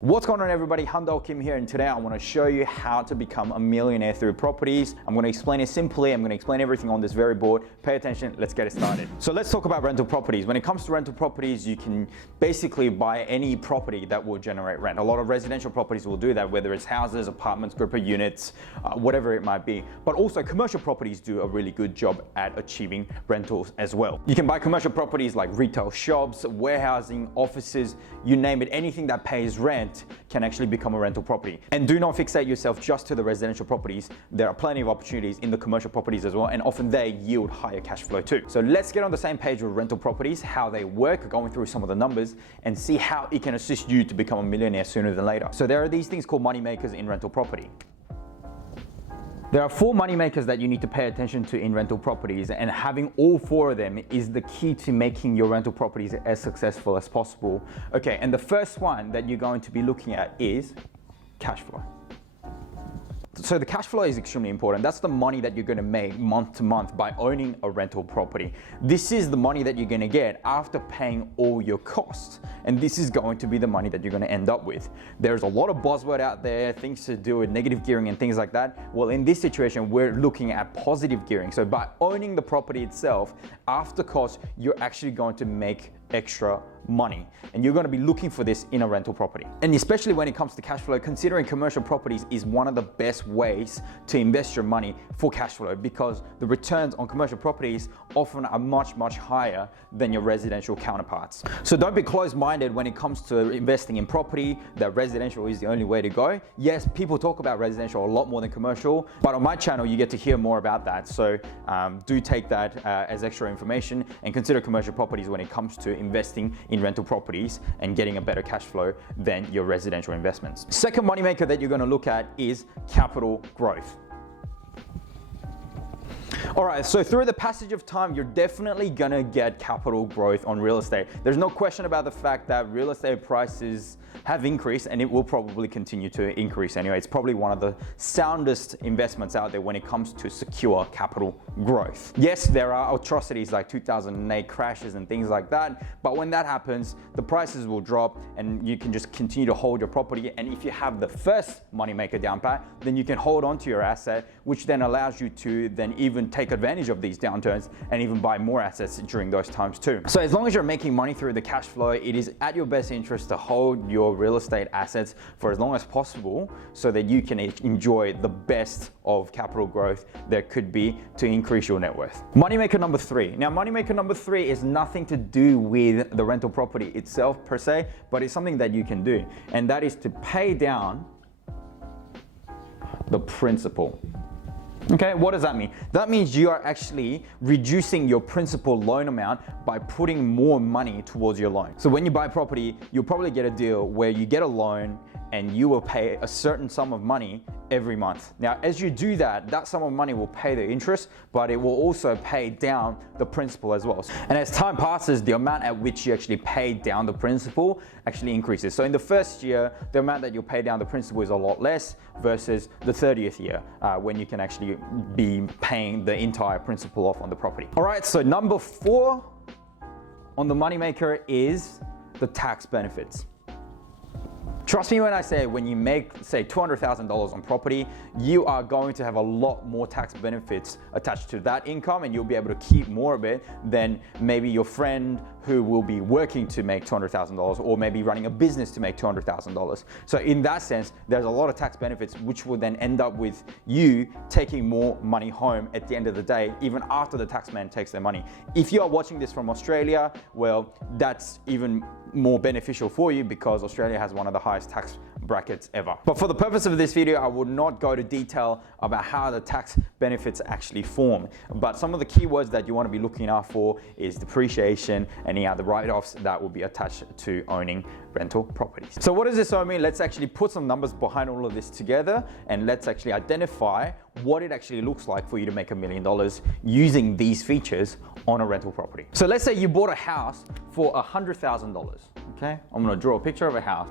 What's going on, everybody? Handel Kim here, and today I want to show you how to become a millionaire through properties. I'm going to explain it simply. I'm going to explain everything on this very board. Pay attention, let's get it started. So let's talk about rental properties. When it comes to rental properties, you can basically buy any property that will generate rent. A lot of residential properties will do that, whether it's houses, apartments, group of units, whatever it might be. But also commercial properties do a really good job at achieving rentals as well. You can buy commercial properties like retail shops, warehousing, offices, you name it. Anything that pays rent can actually become a rental property. And do not fixate yourself just to the residential properties. There are plenty of opportunities in the commercial properties as well, and often they yield higher cash flow too. So let's get on the same page with rental properties, how they work, going through some of the numbers, and see how it can assist you to become a millionaire sooner than later. So there are these things called money makers in rental property. There are 4 money makers that you need to pay attention to in rental properties, and having all 4 of them is the key to making your rental properties as successful as possible. Okay, and the first one that you're going to be looking at is cash flow. So the cash flow is extremely important. That's the money that you're going to make month to month by owning a rental property. This is the money that you're going to get after paying all your costs. And this is going to be the money that you're going to end up with. There's a lot of buzzword out there, things to do with negative gearing and things like that. Well, in this situation, we're looking at positive gearing. So by owning the property itself, after cost, you're actually going to make extra money, and you're going to be looking for this in a rental property. And especially when it comes to cash flow, considering commercial properties is one of the best ways to invest your money for cash flow, because the returns on commercial properties often are much higher than your residential counterparts. So don't be closed-minded when it comes to investing in property, that residential is the only way to go. Yes, people talk about residential a lot more than commercial, but on my channel you get to hear more about that. So do take that as extra information and consider commercial properties when it comes to investing in rental properties and getting a better cash flow than your residential investments. Second moneymaker that you're going to look at is capital growth. All right, so through the passage of time, you're definitely gonna get capital growth on real estate. There's no question about the fact that real estate prices have increased, and it will probably continue to increase anyway. It's probably one of the soundest investments out there when it comes to secure capital growth. Yes, there are atrocities like 2008 crashes and things like that, but when that happens, the prices will drop and you can just continue to hold your property. And if you have the first moneymaker down pat, then you can hold on to your asset, which then allows you to then even take advantage of these downturns and even buy more assets during those times too. So as long as you're making money through the cash flow, it is at your best interest to hold your real estate assets for as long as possible so that you can enjoy the best of capital growth there could be to increase your net worth. Moneymaker number 3. Now, moneymaker number 3 is nothing to do with the rental property itself per se, but it's something that you can do, and that is to pay down the principal. Okay, what does that mean? That means you are actually reducing your principal loan amount by putting more money towards your loan. So when you buy property, you'll probably get a deal where you get a loan and you will pay a certain sum of money every month. Now, as you do that, that sum of money will pay the interest, but it will also pay down the principal as well. And as time passes, the amount at which you actually pay down the principal actually increases. So in the first year, the amount that you'll pay down the principal is a lot less versus the 30th year when you can actually be paying the entire principal off on the property. All right, so number 4 on the moneymaker is the tax benefits. Trust me when I say, when you make, say, $200,000 on property, you are going to have a lot more tax benefits attached to that income, and you'll be able to keep more of it than maybe your friend who will be working to make $200,000 or maybe running a business to make $200,000. So in that sense, there's a lot of tax benefits, which will then end up with you taking more money home at the end of the day, even after the tax man takes their money. If you are watching this from Australia, well, that's even more beneficial for you because Australia has one of the highest tax brackets ever. But for the purpose of this video, I would not go to detail about how the tax benefits actually form. But some of the keywords that you want to be looking out for is depreciation, any other write-offs that will be attached to owning rental properties. So what does this all mean? Let's actually put some numbers behind all of this together, and let's actually identify what it actually looks like for you to make $1 million using these features on a rental property. So let's say you bought a house for $100,000. Okay, I'm going to draw a picture of a house.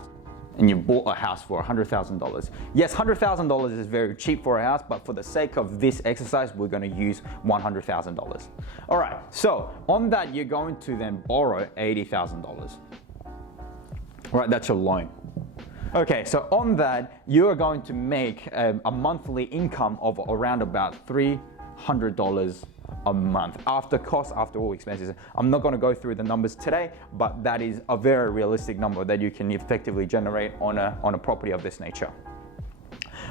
And you bought a house for $100,000. Yes, $100,000 is very cheap for a house, but for the sake of this exercise, we're going to use $100,000. All right, so on that, you're going to then borrow $80,000. All right, that's your loan. Okay, so on that, you are going to make a monthly income of around about $300 a month after costs, after all expenses. I'm not going to go through the numbers today, but that is a very realistic number that you can effectively generate on a property of this nature.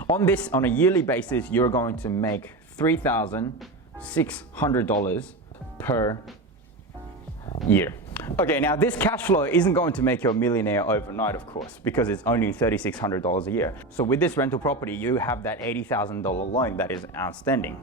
On a yearly basis, you're going to make $3,600 per year. Okay, now this cash flow isn't going to make you a millionaire overnight, of course, because it's only $3,600 a year. So with this rental property, you have that $80,000 loan that is outstanding.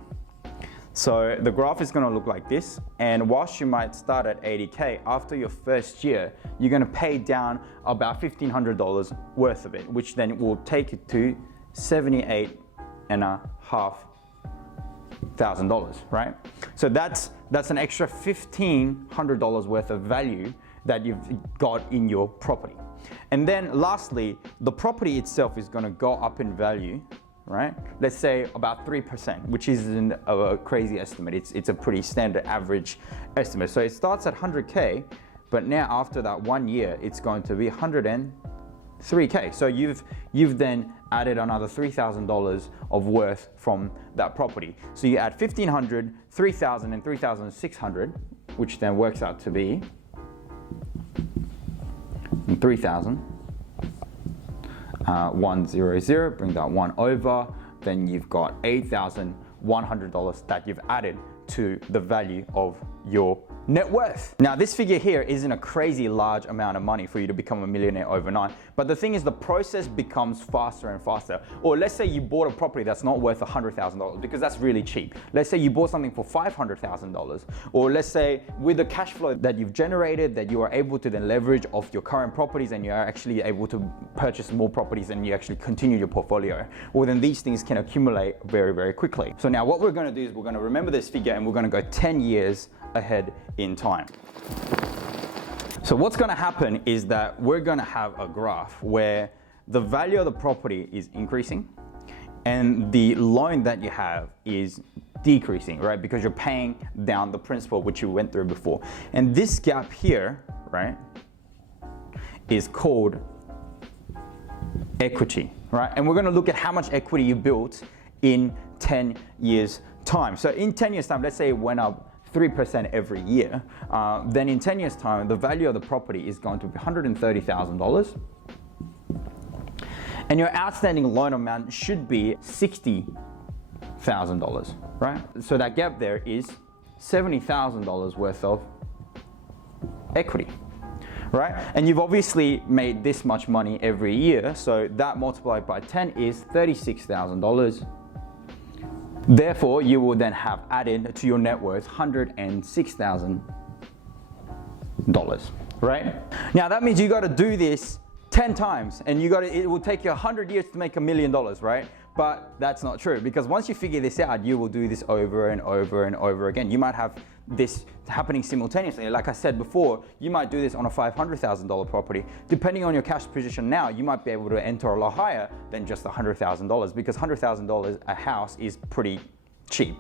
So the graph is going to look like this, and whilst you might start at 80K, after your first year, you're going to pay down about $1,500 worth of it, which then will take you to $78,500, right? So that's an extra $1,500 worth of value that you've got in your property. And then lastly, the property itself is going to go up in value, right? Let's say about 3%, which isn't a crazy estimate. It's a pretty standard average estimate. So it starts at 100K, but now after that 1 year, it's going to be 103K. So you've then added another $3,000 of worth from that property. So you add 1,500, 3,000, and 3,600, which then works out to be 3,000. 100, bring that one over, then you've got $8,100 that you've added to the value of your net worth. Now this figure here isn't a crazy large amount of money for you to become a millionaire overnight, but the thing is the process becomes faster and faster. Or let's say you bought a property that's not worth $100,000 because that's really cheap. Let's say you bought something for $500,000, or let's say with the cash flow that you've generated that you are able to then leverage off your current properties and you are actually able to purchase more properties and you actually continue your portfolio. Well, then these things can accumulate very, very quickly. So now what we're going to do is we're going to remember this figure and we're going to go 10 years ahead in time. So what's going to happen is that we're going to have a graph where the value of the property is increasing and the loan that you have is decreasing, right? Because you're paying down the principal, which you went through before. And this gap here, right, is called equity, right? And we're going to look at how much equity you built in 10 years time. So in 10 years time, let's say it went up 3% every year, then in 10 years time, the value of the property is going to be $130,000. And your outstanding loan amount should be $60,000, right? So that gap there is $70,000 worth of equity, right? And you've obviously made this much money every year, so that multiplied by 10 is $36,000. Therefore, you will then have added to your net worth $106,000, right? Now that means you got to do this 10 times, and it will take you 100 years to make $1 million, right? But that's not true, because once you figure this out, you will do this over and over and over again. You might have this happening simultaneously. Like I said before, you might do this on a $500,000 property. Depending on your cash position now, you might be able to enter a lot higher than just $100,000, because $100,000 a house is pretty cheap.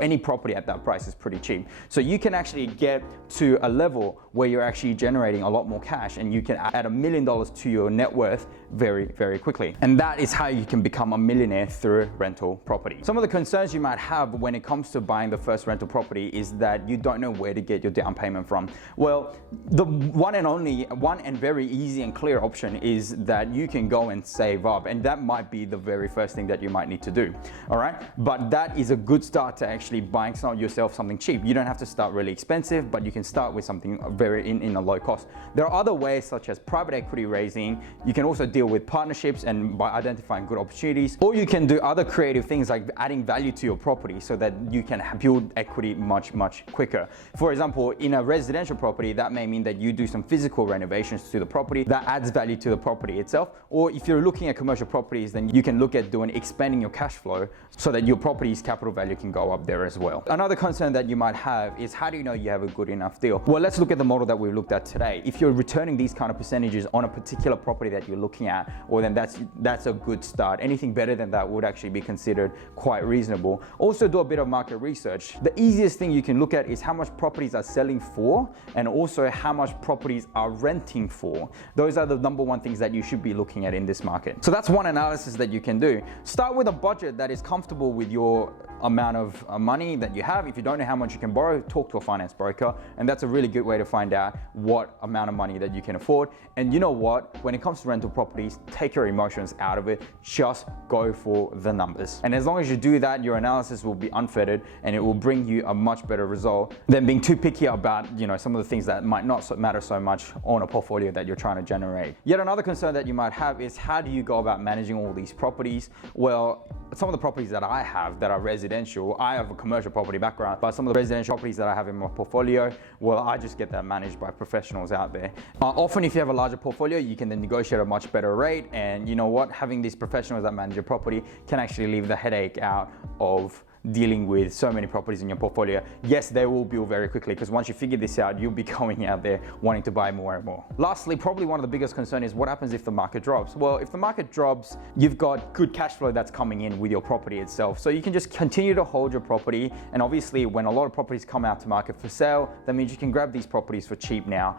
Any property at that price is pretty cheap. So you can actually get to a level where you're actually generating a lot more cash and you can add $1 million to your net worth very, very quickly. And that is how you can become a millionaire through rental property. Some of the concerns you might have when it comes to buying the first rental property is that you don't know where to get your down payment from. Well, the one and very easy and clear option is that you can go and save up, and that might be the very first thing that you might need to do. All right, but that is a good start to actually buying yourself something cheap. You don't have to start really expensive, but you can start with something very in a low cost. There are other ways such as private equity raising. You can also deal with partnerships and by identifying good opportunities, or you can do other creative things like adding value to your property so that you can build equity much quicker. For example, in a residential property, that may mean that you do some physical renovations to the property that adds value to the property itself. Or if you're looking at commercial properties, then you can look at expanding your cash flow so that your property's capital value can go up there as well. Another concern that you might have is, how do you know you have a good enough deal? Well, let's look at the model that we looked at today. If you're returning these kind of percentages on a particular property that you're looking at, well then that's a good start. Anything better than that would actually be considered quite reasonable. Also do a bit of market research. The easiest thing you can look at is how much properties are selling for, and also how much properties are renting for. Those are the number one things that you should be looking at in this market. So that's one analysis that you can do. Start with a budget that is comfortable with your amount of money that you have. If you don't know how much you can borrow, talk to a finance broker, and that's a really good way to find out what amount of money that you can afford. And you know what, when it comes to rental properties, take your emotions out of it, just go for the numbers. And as long as you do that, your analysis will be unfettered and it will bring you a much better result than being too picky about, you know, some of the things that might not matter so much on a portfolio that you're trying to generate. Yet another concern that you might have is, how do you go about managing all these properties? Well, some of the properties that I have that are residential, I have a commercial property background, but some of the residential properties that I have in my portfolio, well, I just get that managed by professionals out there. Often if you have a larger portfolio, you can then negotiate a much better rate, and you know what, having these professionals that manage your property can actually leave the headache out of dealing with so many properties in your portfolio. Yes, they will build very quickly, because once you figure this out, you'll be going out there wanting to buy more and more. Lastly, probably one of the biggest concerns is, what happens if the market drops? Well, if the market drops, you've got good cash flow that's coming in with your property itself. So you can just continue to hold your property. And obviously when a lot of properties come out to market for sale, that means you can grab these properties for cheap now.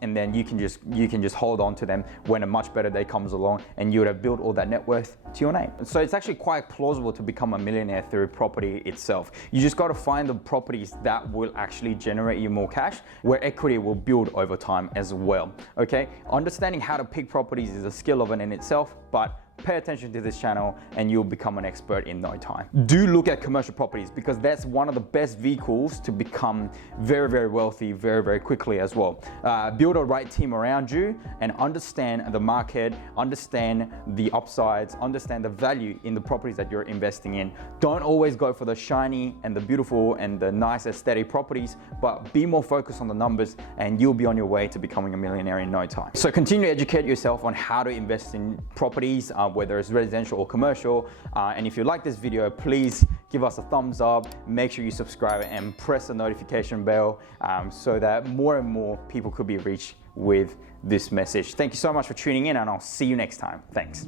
And then you can just hold on to them when a much better day comes along, and you would have built all that net worth to your name. So it's actually quite plausible to become a millionaire through property itself. You just got to find the properties that will actually generate you more cash, where equity will build over time as well. Okay, understanding how to pick properties is a skill of it in itself, but pay attention to this channel and you'll become an expert in no time. Do look at commercial properties, because that's one of the best vehicles to become very, very wealthy very, very quickly as well. Build a right team around you and understand the market, understand the upsides, understand the value in the properties that you're investing in. Don't always go for the shiny and the beautiful and the nice aesthetic properties, but be more focused on the numbers and you'll be on your way to becoming a millionaire in no time. So continue to educate yourself on how to invest in properties, whether it's residential or commercial. And if you like this video, please give us a thumbs up, make sure you subscribe and press the notification bell so that more and more people could be reached with this message. Thank you so much for tuning in, and I'll see you next time. Thanks.